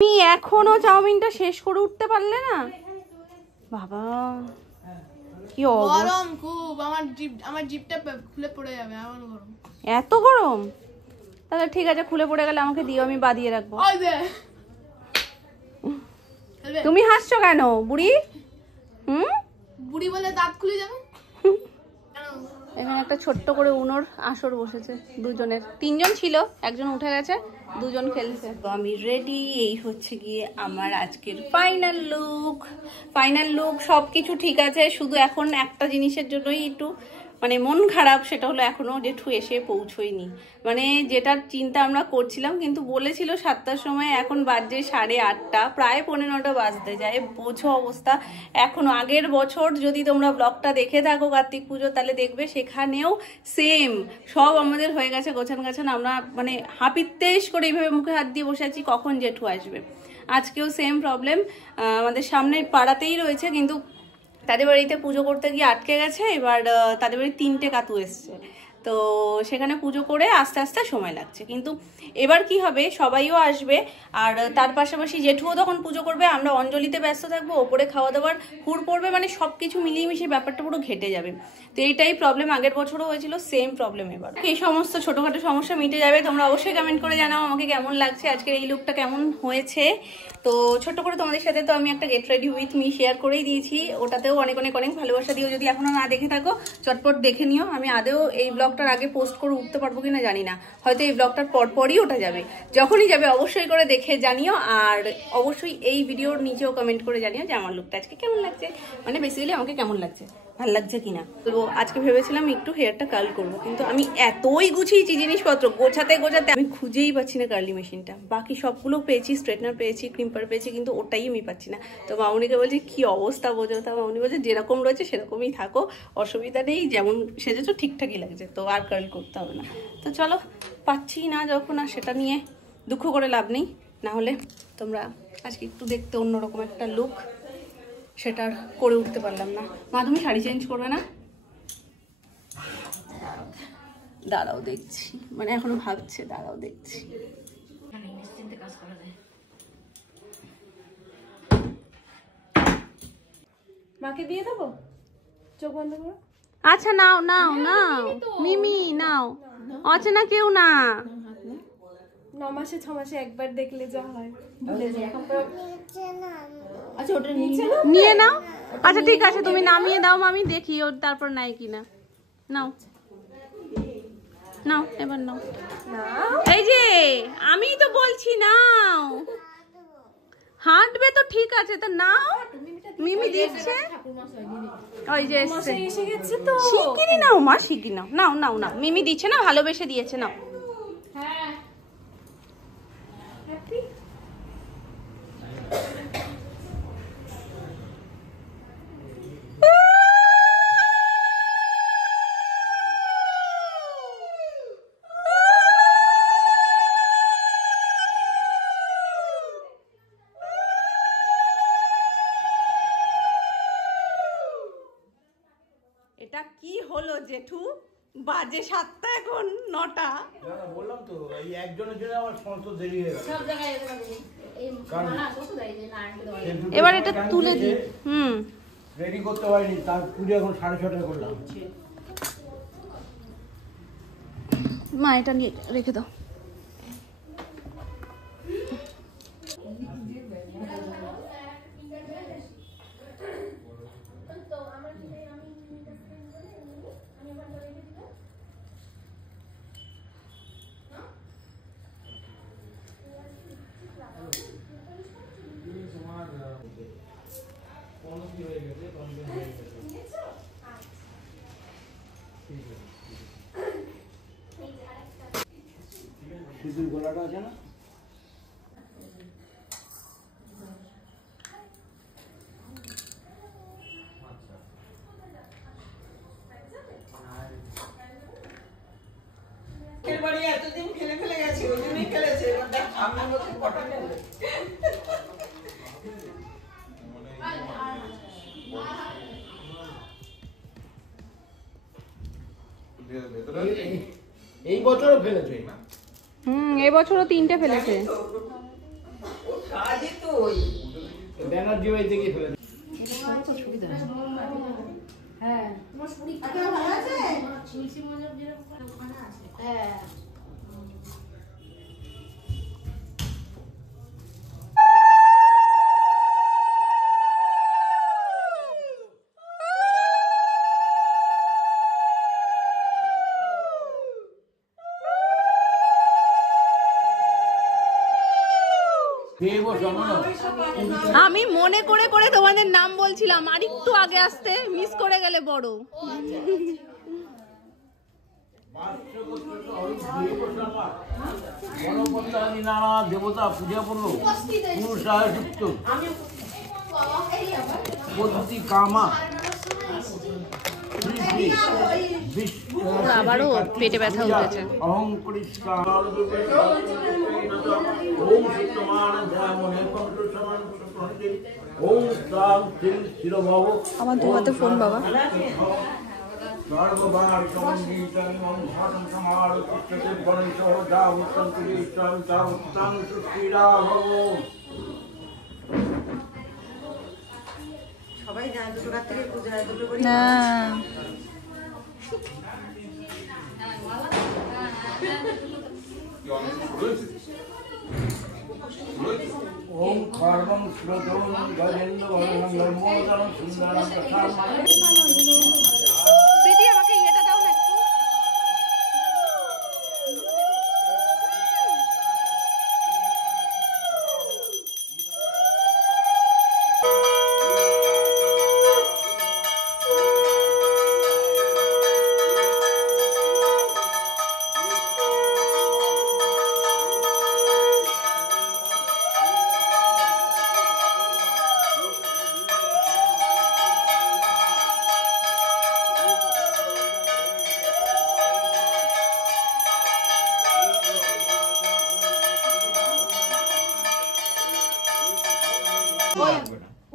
তুমি এখনো চাউমিনটা শেষ করে উঠতে পারলে না? বাবা কি গরম, খুব আমার জিভটা খুলে পড়ে যাবে, এমন গরম। এত গরম? তাহলে ঠিক আছে, খুলে পড়ে গেলে আমাকে দিও, আমি বাদিয়ে রাখবো। তুমি হাসছো কেন বুড়ি? বুড়ি বলে দাঁত খুলে যাবে। এখানে একটা ছোট্ট করে উনোর আসর বসেছে, দুজনের, তিনজন ছিল, একজন উঠে গেছে, দুজন খেলছে। তো আমি রেডি, এই হচ্ছে গিয়ে আমার আজকের ফাইনাল লুক। সবকিছু ঠিক আছে, শুধু এখন একটা জিনিসের জন্যই একটু মানে মন খারাপ, সেটা হলো এখনো জেঠু এসে পৌঁছয়নি। মানে যেটার চিন্তা আমরা করছিলাম, কিন্তু বলেছিল 7টার সময়, এখন বাজে 8:30, প্রায় 9:15 বাজতে যায়। বোঝো অবস্থা। এখনো আগের বছর যদি তোমরা ব্লগটা দেখে থাকো কার্তিক পুজো, তাহলে দেখবে সেখানেও সেম সব আমাদের হয়ে গেছে গোছান। আমরা মানে হাপিত্তেশ করে এইভাবে মুখে হাত দিয়ে বসে আছি কখন জেঠু আসবে। আজকেও সেম প্রবলেম, আমাদের সামনের পাড়াতেই রয়েছে, কিন্তু তাদের বাড়িতে পুজো করতে গিয়ে আটকে গেছে। এবার তাদের বাড়ি 3টে কাতু এসছে, তো সেখানে পুজো করে আস্তে আস্তে সময় লাগছে। কিন্তু এবার কি হবে, সবাইও আসবে, আর তার পাশাপাশি জেঠুও তখন পুজো করবে, আমরা অঞ্জলিতে ব্যস্ত থাকবো, ওপরে খাওয়া দাওয়ার হুড় পড়বে, মানে সব কিছু মিলিয়ে মিশিয়ে ব্যাপারটা পুরো ঘেটে যাবে। তো এইটাই প্রবলেম, আগের বছরও হয়েছিল, সেম প্রবলেম এবার। এই সমস্ত ছোটোখাটো সমস্যা মিটে যাবে। তোমরা অবশ্যই কমেন্ট করে জানাও আমাকে কেমন লাগছে, আজকের এই লুকটা কেমন হয়েছে। তো ছোট্ট করে তোমাদের সাথে তো আমি একটা get ready with me share করেই দিয়েছি, ওটাতেও অনেক ভালোবাসা দিও। যদি এখনো না দেখে থাকো চটপট দেখে নিও। আমি আদেও এই ব্লগটার আগে পোস্ট করে উঠতে পারবো কিনা জানি না, হয়তো এই ব্লগটার পরই ওটা যাবে। যখনই যাবে অবশ্যই করে দেখে জানিও, আর অবশ্যই এই ভিডিওর নিচেও কমেন্ট করে জানিও যে আমার লুকটা আজকে কেমন লাগছে, মানে বেসিক্যালি আমাকে কেমন লাগছে, ভাল লাগছে কিনা। তো আজকে ভেবেছিলাম একটু হেয়ারটা কার্ল করবো, কিন্তু আমি এতই গুছিয়েছি জিনিসপত্র, গোছাতে আমি খুঁজেই পাচ্ছি না কার্লি মেশিনটা। বাকি সবগুলো পেয়েছি, স্ট্রেটনার পেয়েছি, ক্রিম্পার পেয়েছি, কিন্তু ওটাই আমি পাচ্ছি না। তো মামুনিকে বলছি কি অবস্থা বোঝো, তা মামুনি বলছে যেরকম রয়েছে সেরকমই থাকো, অসুবিধা নেই, যেমন সেজেছো ঠিকঠাকই লাগছে, তো আর কার্ল করতে হবে না। তো চলো, পাচ্ছি না যখন, আর সেটা নিয়ে দুঃখ করে লাভ নেই। না হলে তোমরা আজকে একটু দেখতে অন্যরকম একটা লুক, সেটা করে উঠতে পারলাম না। মা তুমি শাড়ি চেঞ্জ করবে না? দাঁড়াও দেখছি, মানে এখনো ভাবছে, দাঁড়াও দেখছি। মাকে দিয়ে দেবো, চোখ বন্ধ করো। আচ্ছা নাও নাও নাও মিমি নাও, অচেনা কেউ না। 9 মাসে 6 মাসে একবার দেখলে যা হয় ভুলে যাই। আচ্ছা ওটা নিয়ে নাও। আচ্ছা ঠিক আছে, তুমি নামিয়ে দাও, আমি দেখি ওর তারপর নাই কিনা। নাও নাও, এবার নাও। এই যে আমি তো বলছি নাও, হাঁটবে তো ঠিক আছে, তো নাও। মিমি দিচ্ছে, ওই যে এসে গেছে, তো শিগগিরই নাও মা, শিগগিরই নাও, নাও নাও নাও, মিমি দিচ্ছে না, ভালোবেসে দিয়েছে, নাও। হ্যাঁ এটা কি হলো জেঠু, বাজে 7টা এখন 9টা। বললাম তো এই একজনের জন্য আমার সমস্ত দেরি হয়ে গেল, সব জায়গায় এবার এটা তুলে দি। রেডি করতে পারিনি, তার পুজো এখন 6:30 করলাম। মা এটা নিয়ে রেখে দাও। সিঁদুর গোলাটা আছে না, এতদিন ফেলে ফেলে গেছে, ওই জন্যই ফেলেছে, সামনের মধ্যে ফটো নেবে। এই বছরও ফেলেছে। এই বছরও 3টে ফেলেছে। ব্যানার্জি বাড়ি থেকে ফেলে আমি মনে করে করে তোমাদের নাম বলছিলাম, আর একটু আগে আসতে মিস করে গেলে বড়। দেবতা পূজা করলো পুরুষায়যুক্ত পদ্ধতি কামা আবারও পেটে ব্যথা উঠেছে। আমার দু হাতে ফোন বাবা। সবাই যায় দুটো কাছ থেকে পূজায় দুটো করে ওম কর্মং শ্রোতং গজেন্দ্র বর্ণং নমোদরং সুন্দরং প্রসাদং। দিদি আমাকে এটা দাও না একটু।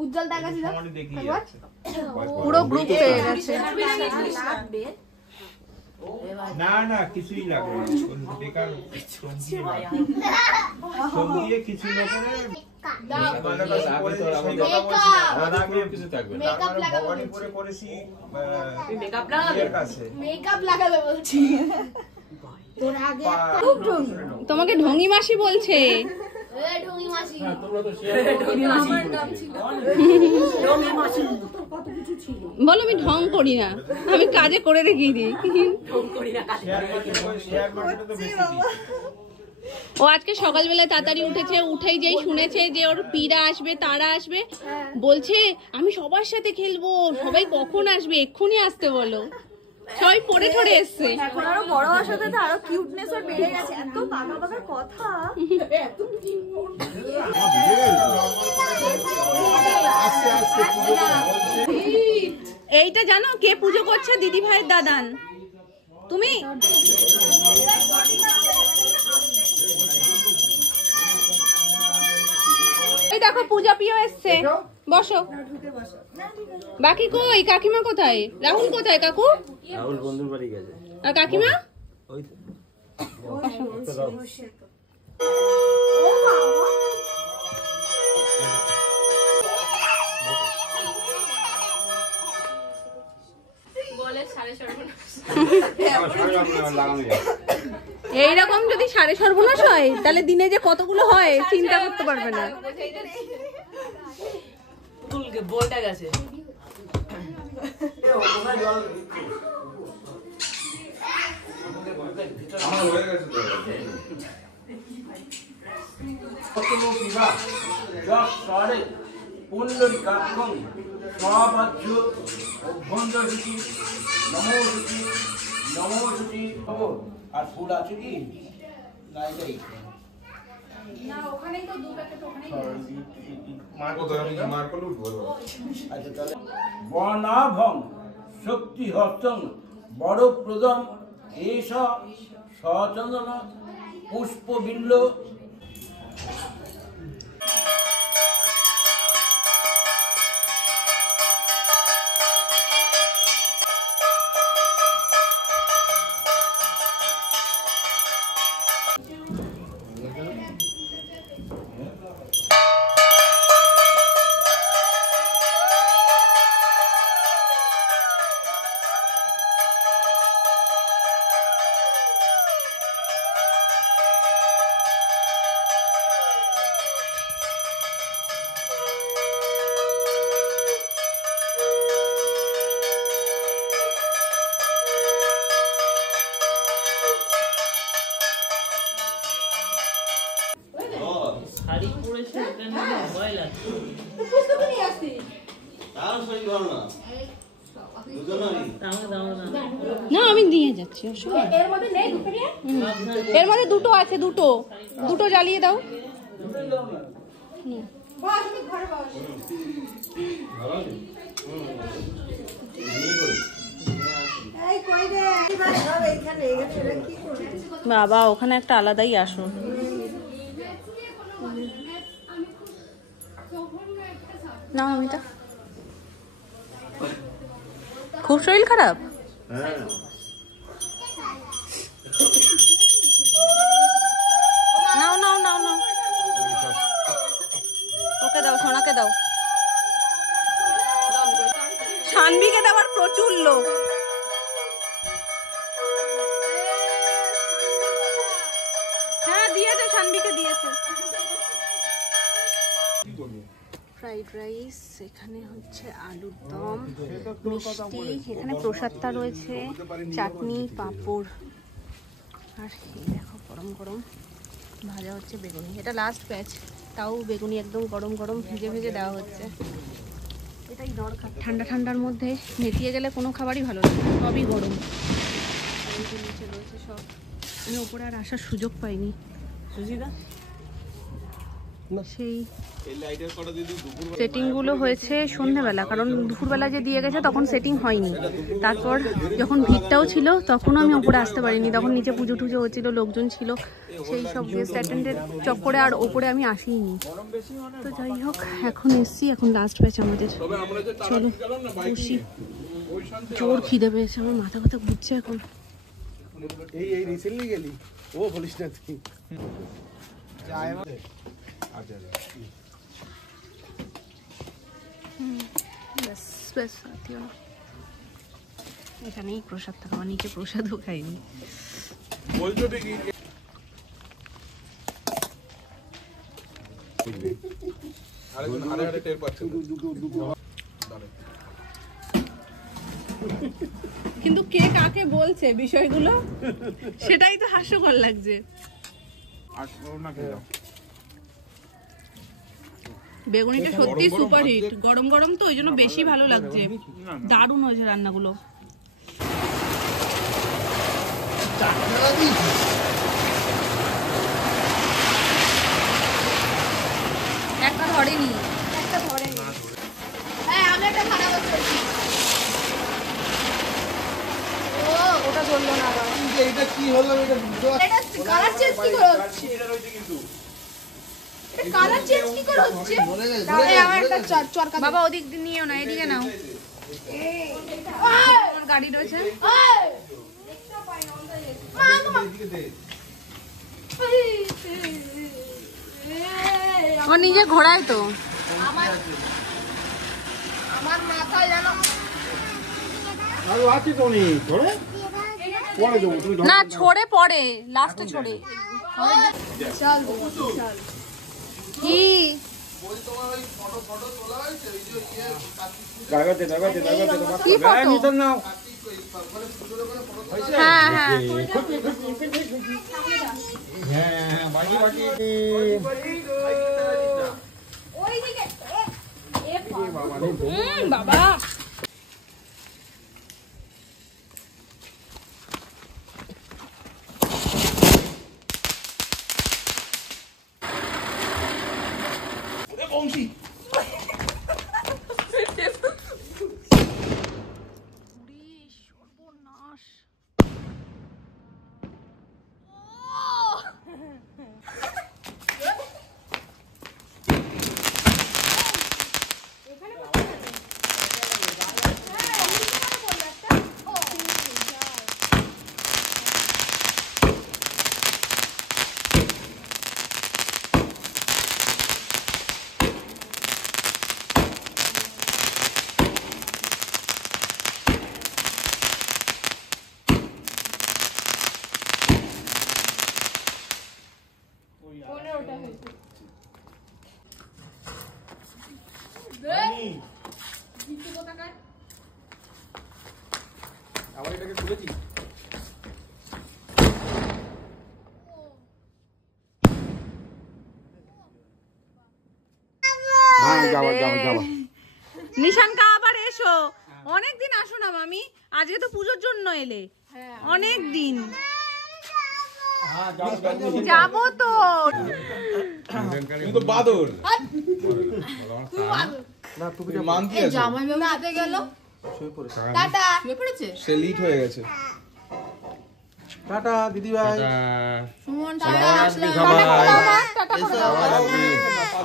উজ্জ্বল দার কাছে যাও। পুরো গ্রুপ পেয়ে গেছে। না না কিছুই লাগবে না, বেকার সব দিয়ে কিছু না করে মেকআপ লাগাবে বলছি। তোর আগে তোমাকে ঢঙ্গি মাসি বলছে। ঢঙ্গি মাসি বলো আমি ঢং করি না, আমি কাজে করে দেখিয়ে দিই। ও আজকে সকালবেলা তাড়াতাড়ি উঠেছে, উঠেই যেই শুনেছে যে ওর পীড়া আসবে তারা আসবে, বলছে আমি সবার সাথে খেলবো, সবাই কখন আসবে, এক্ষুনি আসতে বলো। সবাই পড়ে ঠরে এসছে। এখন আরো বড় হওয়ার সাথে তো আরো কিউটনেস ওর বেড়ে গেছে। এত বাঁকা বাঁকা কথা। এইটা জানো কে পুজো করছে? দিদি ভাইয়ের দাদান। তুমি এই দেখো পূজা পিও এসছে, বসো। বাকি কই? কাকিমা কোথায়? রাহুল কোথায়? কাকু রাহুল বন্ধুর বাড়ি গেছে। আর কাকিমা? ওই এইরকম যদি সাড়ে সর্বনাশ হয় তাহলে দিনে যে কতগুলো হয় চিন্তা করতে পারবে না। বলটা গেছে পুণ্ডরিকাক্ষং স্ববাহ্য অভ্যন্তরীতি নমোসুতি নমোসুতি। আর ফুল আছে কি না? এটাই আচ্ছা তাহলে বর্ণাভং শক্তি হস্তং বড়প্রদম এষ সচন্দন পুষ্পবিল্ল। না আমি দিয়ে যাচ্ছি, এর মধ্যে দুটো আছে, দুটো জ্বালিয়ে দাও। বাবা ওখানে একটা আলাদাই আসো। না অমিতা খুব শরীর খারাপ। নাও নাও নাও নাও, ওকে দাও, সোনাকে দাও, শানবিকে দেওয়ার প্রচুর লোক। হ্যাঁ দিয়েছে, শানবিকে দিয়েছে। ফ্রাইড রাইস, এখানে হচ্ছে আলুর দম, মিষ্টি, এখানে প্রসাদটা রয়েছে, চাটনি, পাঁপড়, আর এই দেখো গরম গরম ভাজা হচ্ছে বেগুনি। এটা লাস্ট ব্যাচ, তাও বেগুনি একদম গরম গরম ভেজে ভেজে দেওয়া হচ্ছে। এটাই দরকার, ঠান্ডা ঠান্ডার মধ্যে নেতিয়ে গেলে কোনো খাবারই ভালো লাগে, সবই গরম। আর এই যে নিচে রয়েছে সব, আমি ওপরে আর আসার সুযোগ পাইনি। সেই সেটিংগুলো হয়েছে সন্ধ্যেবেলা, কারণ দুপুরবেলা যে দিয়ে গেছে তখন সেটিং হয়নি। তারপর যখন ভিড়টাও ছিল তখনও আমি ওপরে আসতে পারিনি, তখন নিচে পুজো টুজো হচ্ছিল, লোকজন ছিল, সেই সব গেস্ট অ্যাটেন্ডের চক্করে আর ওপরে আমি আসিনি। তো যাই হোক এখন এসছি, এখন লাস্ট ব্যাচ আমাদের। চলো বসি, জোর খিদে পেয়েছে, আমার মাথা ব্যথা ঘুরছে এখন। এই রিসেন্টলি গেলি? ও বলিস না তুই। এখানেই প্রসাদ থাকা, আমার নিচে প্রসাদও খাইনি। বলছো ঠিকই। কিন্তু কে কাকে বলছে বিষয়গুলো সেটাই তো হাস্যকর লাগছে। বেগুনিটা সত্যি সুপার হিট, গরম গরম তো ওই জন্য বেশি ভালো লাগছে, দারুণ হয়েছে রান্নাগুলো। একটা ধরেনি, হ্যাঁ আমি একটা খারাপ করছি। ওটা ধরলো না আবার। এটা কি হলো? এটা কালার চেঞ্জ কি করে হচ্ছে? এটা কালার চেঞ্জ কি করে হচ্ছে? এই আমার একটা চরকা বাবা ওদিক দিয়ে নিও না, এদিকে নাও, আমার গাড়ি রয়েছে। ও নিজে ঘোড়ায় তো আমার মাথায় জানো আরো আছে তো নি ধরে পরে দেবো, তুমি না, ছড়ে পড়ে, লাস্টে ছড়ে। চল চল কি লাগাতে কি ফটো? নাও। হ্যাঁ হ্যাঁ হ্যাঁ বাকি ওইদিকে বাবা বংশী সর্বনাশ। আবার এটাকে খুলেছি। নিশানকা আবার এসো, অনেকদিন আসো না মামি, আজকে তো পুজোর জন্য এলে, অনেক দিন যাবো তো। কিন্তু বাদর মাংকি আছে, জামাই বাবু হাতে গেল, টাটা শুয়ে পড়েছে, সে লিট হয়ে গেছে। টাটা দিদি ভাই, সুমন টাটা,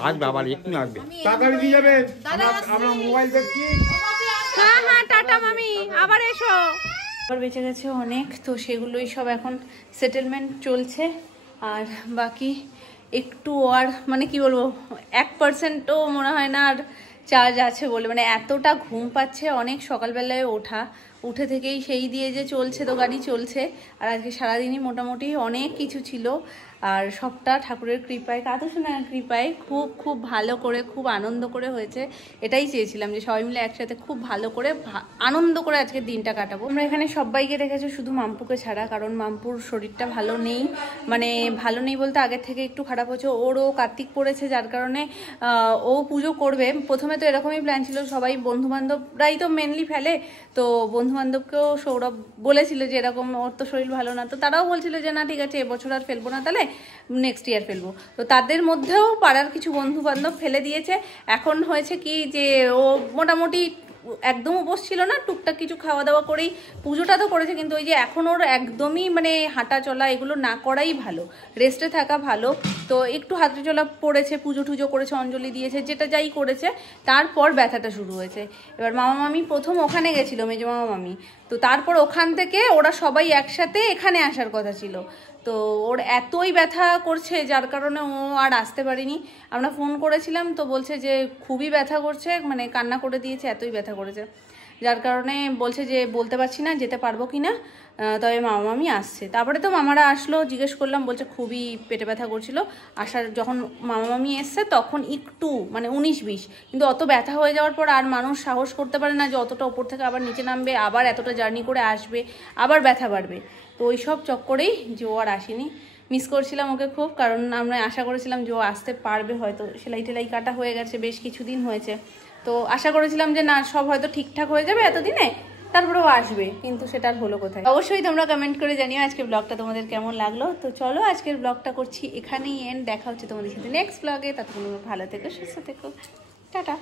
আজ বাবার একটু লাগবে। তাড়াতাড়ি দিয়ে যাবেন, আমরা মোবাইল দেখছি। হ্যাঁ হ্যাঁ টাটা মামি, আবার এসো। আবার বেঁচে গেছে অনেক, তো সেগুলোই সব এখন সেটেলমেন্ট চলছে। আর বাকি একটু আর মানে কি বলবো, 1%ও মনে হয় না আর চার্জ আছে বলে, মানে এতটা ঘুম পাচ্ছে, অনেক সকালবেলায় উঠে থেকেই সেই দিয়ে যে চলছে, তো গাড়ি চলছে। আর আজকে সারাদিনই মোটামুটি অনেক কিছু ছিল, আর সবটা ঠাকুরের কৃপায়, কাতোসোনার কৃপায় খুব খুব ভালো করে, খুব আনন্দ করে হয়েছে। এটাই চেয়েছিলাম যে সবাই মিলে একসাথে খুব ভালো করে আনন্দ করে আজকের দিনটা কাটাবো। আমরা এখানে সবাইকে দেখেছি, শুধু মাম্পুকে ছাড়া, কারণ মাম্পুর শরীরটা ভালো নেই, মানে ভালো নেই বলতে আগের থেকে একটু খারাপ হচ্ছে। ওরও কার্তিক পড়েছে, যার কারণে ও পুজো করবে। প্রথমে তো এরকমই প্ল্যান ছিল, সবাই বন্ধুবান্ধবরাই তো মেনলি ফেলে, তো বন্ধুবান্ধবকেও সৌরভ বলেছিল যে এরকম ওর তো শরীর ভালো না, তো তারাও বলছিল যে না ঠিক আছে এবছর আর ফেলবো না, তাহলে নেক্সট ইয়ার ফেলবো। তো তাদের মধ্যেও পাড়ার কিছু বন্ধু বান্ধব ফেলে দিয়েছে। এখন হয়েছে কি যে ও মোটামুটি একদম উপোস ছিল না, টুকটাক কিছু খাওয়া দাওয়া করেই পুজোটা তো করেছে, কিন্তু ওই যে এখন ওর একদমই মানে হাঁটা চলা এগুলো না করাই ভালো, রেস্টে থাকা ভালো। তো একটু হাঁটা চলা পড়েছে, পুজো টুজো করেছে, অঞ্জলি দিয়েছে, যেটা যাই করেছে, তারপর ব্যথাটা শুরু হয়েছে। এবার মামা মামি প্রথম ওখানে গেছিলো, মেজো মামা মামি, তো তারপর ওখান থেকে ওরা সবাই একসাথে এখানে আসার কথা ছিল। তো ওর এতই ব্যথা করছে, যার কারণে ও আর আসতে পারিনি। আমরা ফোন করেছিলাম, তো বলছে যে খুবই ব্যথা করছে, মানে কান্না করে দিয়েছে, এতই ব্যথা করেছে, যার কারণে বলছে যে বলতে পারছি না যেতে পারবো কি না, তবে মামা মামি আসছে। তারপরে তো মামারা আসলো, জিজ্ঞেস করলাম, বলছে খুবই পেটে ব্যথা করছিল। আসার যখন মামা মামি এসছে তখন একটু মানে 19-20, কিন্তু অত ব্যথা হয়ে যাওয়ার পর আর মানুষ সাহস করতে পারে না যে অতটা ওপর থেকে আবার নিচে নামবে, আবার এতটা জার্নি করে আসবে, আবার ব্যথা বাড়বে। তো ওই সব চক্করেই যে ও আর আসেনি। মিস করছিলাম ওকে খুব, কারণ আমরা আশা করেছিলাম যে ও আসতে পারবে, হয়তো সেলাই টেলাই কাটা হয়ে গেছে, বেশ কিছুদিন হয়েছে, তো আশা করেছিলাম যে না সব হয়তো ঠিকঠাক হয়ে যাবে এতদিনে, তারপরেও আসবে, কিন্তু সেটা আর হলো কোথায়। অবশ্যই তোমরা কমেন্ট করে জানিও আজকের ব্লগটা তোমাদের কেমন লাগলো। তো চলো আজকের ব্লগটা করছি এখানেই এন্ড, দেখা হচ্ছে তোমাদের সাথে নেক্সট ব্লগে। ততক্ষণ ভালো থেকো, সুস্থ থেকো, টাটা।